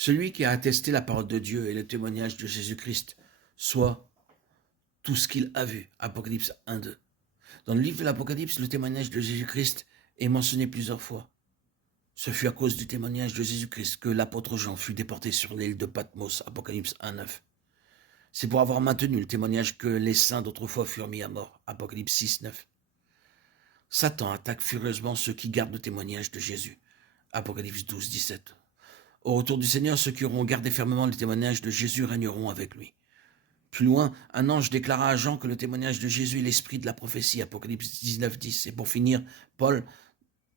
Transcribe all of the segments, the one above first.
Celui qui a attesté la parole de Dieu et le témoignage de Jésus-Christ, soit tout ce qu'il a vu. Apocalypse 1-2. Dans le livre de l'Apocalypse, le témoignage de Jésus-Christ est mentionné plusieurs fois. Ce fut à cause du témoignage de Jésus-Christ que l'apôtre Jean fut déporté sur l'île de Patmos, Apocalypse 1-9. C'est pour avoir maintenu le témoignage que les saints d'autrefois furent mis à mort, Apocalypse 6-9. Satan attaque furieusement ceux qui gardent le témoignage de Jésus, Apocalypse 12-17. Au retour du Seigneur, ceux qui auront gardé fermement le témoignage de Jésus régneront avec lui. Plus loin, un ange déclara à Jean que le témoignage de Jésus est l'esprit de la prophétie, Apocalypse 19-10. Et pour finir, Paul,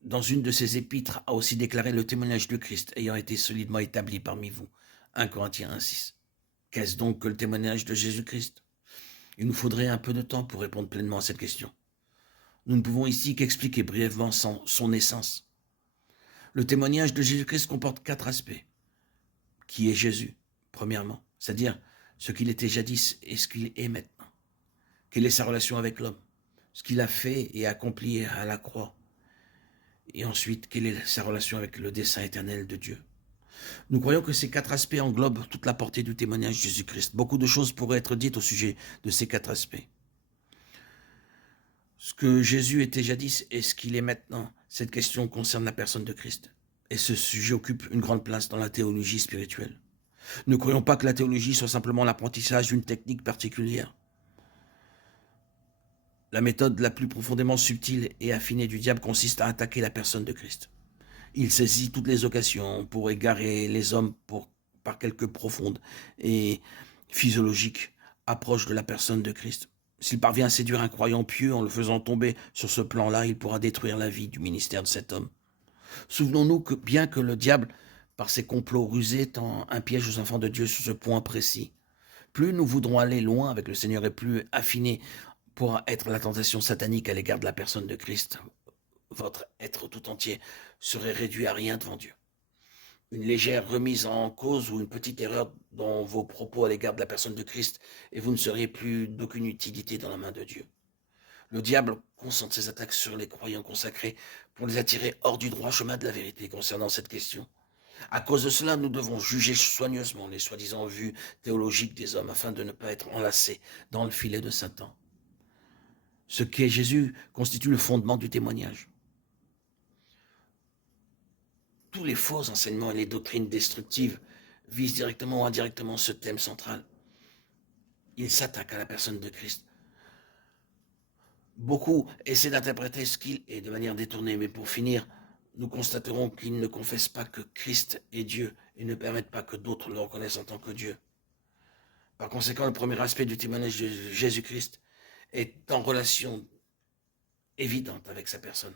dans une de ses épîtres, a aussi déclaré le témoignage de Christ ayant été solidement établi parmi vous, 1 Corinthiens 1-6. Qu'est-ce donc que le témoignage de Jésus-Christ? Il nous faudrait un peu de temps pour répondre pleinement à cette question. Nous ne pouvons ici qu'expliquer brièvement son essence. Le témoignage de Jésus-Christ comporte 4 aspects. Qui est Jésus, premièrement, c'est-à-dire ce qu'il était jadis et ce qu'il est maintenant. Quelle est sa relation avec l'homme, ce qu'il a fait et accompli à la croix. Et ensuite, quelle est sa relation avec le dessein éternel de Dieu. Nous croyons que ces 4 aspects englobent toute la portée du témoignage de Jésus-Christ. Beaucoup de choses pourraient être dites au sujet de ces 4 aspects. Ce que Jésus était jadis et ce qu'il est maintenant, cette question concerne la personne de Christ. Et ce sujet occupe une grande place dans la théologie spirituelle. Ne croyons pas que la théologie soit simplement l'apprentissage d'une technique particulière. La méthode la plus profondément subtile et affinée du diable consiste à attaquer la personne de Christ. Il saisit toutes les occasions pour égarer les hommes par quelque profonde et physiologique approche de la personne de Christ. S'il parvient à séduire un croyant pieux en le faisant tomber sur ce plan-là, il pourra détruire la vie du ministère de cet homme. Souvenons-nous que bien que le diable, par ses complots rusés, tend un piège aux enfants de Dieu sur ce point précis. Plus nous voudrons aller loin avec le Seigneur et plus affiné pourra être la tentation satanique à l'égard de la personne de Christ. Votre être tout entier serait réduit à rien devant Dieu. Une légère remise en cause ou une petite erreur dans vos propos à l'égard de la personne de Christ et vous ne seriez plus d'aucune utilité dans la main de Dieu. Le diable concentre ses attaques sur les croyants consacrés pour les attirer hors du droit chemin de la vérité concernant cette question. À cause de cela, nous devons juger soigneusement les soi-disant vues théologiques des hommes afin de ne pas être enlacés dans le filet de Satan. Ce qu'est Jésus constitue le fondement du témoignage. Tous les faux enseignements et les doctrines destructives visent directement ou indirectement ce thème central. Ils s'attaquent à la personne de Christ. Beaucoup essaient d'interpréter ce qu'il est de manière détournée, mais pour finir, nous constaterons qu'ils ne confessent pas que Christ est Dieu et ne permettent pas que d'autres le reconnaissent en tant que Dieu. Par conséquent, le premier aspect du témoignage de Jésus-Christ est en relation évidente avec sa personne.